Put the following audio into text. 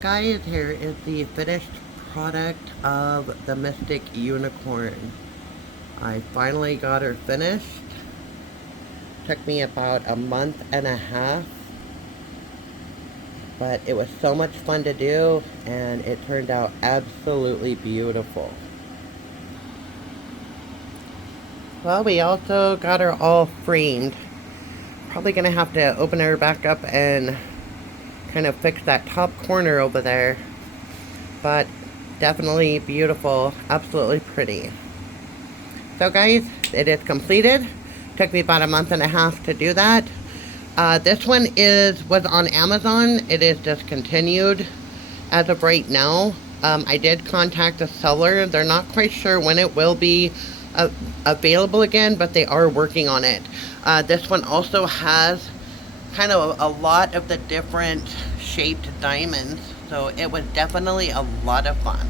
Guys, here is the finished product of the Mystic Unicorn. I finally got her finished. Took me about a month and a half, but it was so much fun to do and it turned out absolutely beautiful. Well, we also got her all framed. Probably gonna have to open her back up and kind of fix that top corner over there. But definitely beautiful, absolutely pretty. So guys, it is completed. Took me about a month and a half to do that. This one was on Amazon. It is discontinued as of right now. I did contact the seller. They're not quite sure when it will be available again, but they are working on it. This one also has kind of a lot of the different shaped diamonds, so it was definitely a lot of fun.